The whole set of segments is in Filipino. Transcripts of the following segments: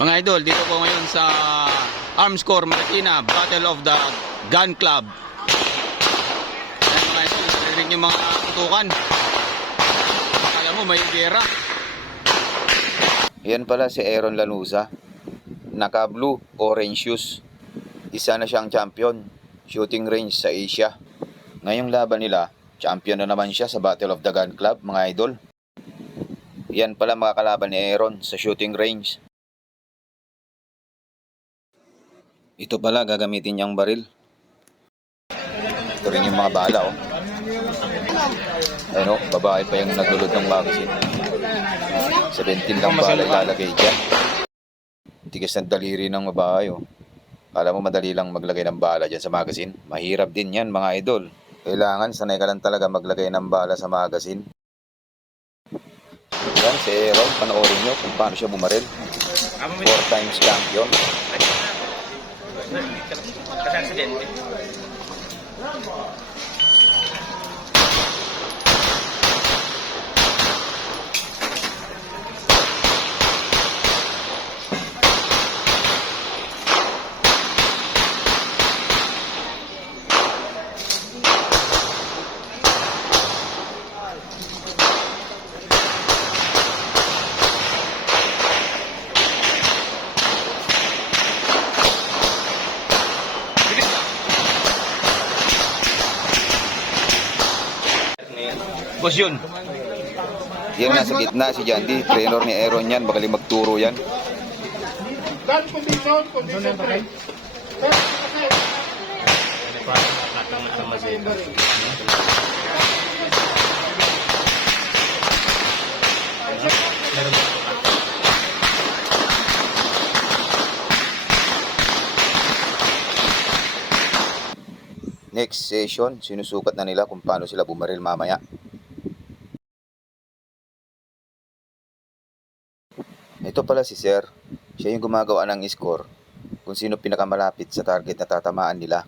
Mga idol, dito po ngayon sa Arms Corps Marikina, Battle of the Gun Club. Ayan mga idol, narinig yung mga tutukan. Alam mo, may gera. Yan pala si Aaron Lanuza. Naka blue, orange shoes. Isa na siyang champion, shooting range sa Asia. Ngayong laban nila, champion na naman siya sa Battle of the Gun Club, mga idol. Yan pala mga kalaban ni Aaron sa shooting range. Ito pala gagamitin niyang baril. Ito rin yung mga bala, oh. Ayun, oh, babae pa yung naglulod ng magazine. 17 lang bala ilalagay dyan. Tigas ng daliri ng babae, oh. Kala mo madali lang maglagay ng bala dyan sa magazine? Mahirap din yan, mga idol. Kailangan sanay ka lang talaga maglagay ng bala sa magazine. Yan, si Aaron, panoorin nyo kung paano siya bumaril. 4 times champion. Boss yun. Yan nasa gitna si Jandy, trainer ni Aaron yan, magaling magturo yan. Gun condition, condition 3. Next session, sinusukat na nila kung paano sila bumaril mamaya. Ito pala si Sir. Siya yung gumagawa ng score kung sino pinakamalapit sa target na tatamaan nila.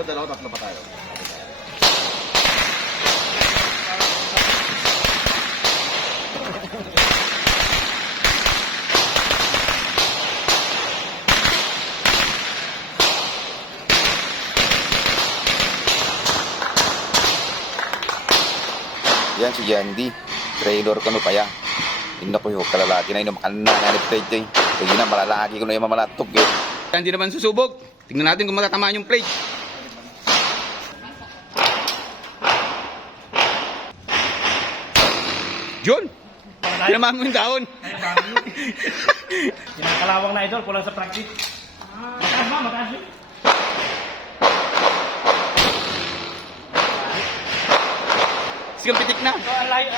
Dalawa, tatlo pa tayo. Yan si Jandy, trainer ko no pa yan. Hindi na po yung kalalaki na yun, makanananip tayo. Kaya na, malalaki ko na yung mamalatog eh. Hindi naman susubok. Tingnan natin kung matatamaan yung plate. John! Tinamaan mo yung dahon. Kinakalawang na idol, kulang sa practice. Mataas ba? Mataas yun? Sigang pitik na. Ito, ang layo.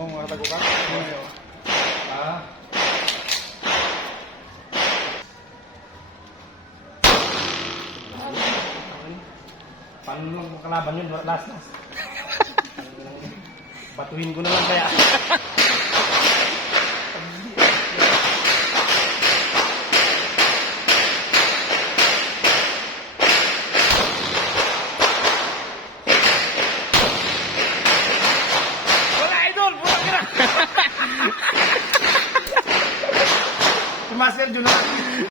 Oo, mga tago ka? Paano lang kalaban yun? Last. Batuhin ko na lang kaya. Wala idol! Wala ka na! muscle, Junard.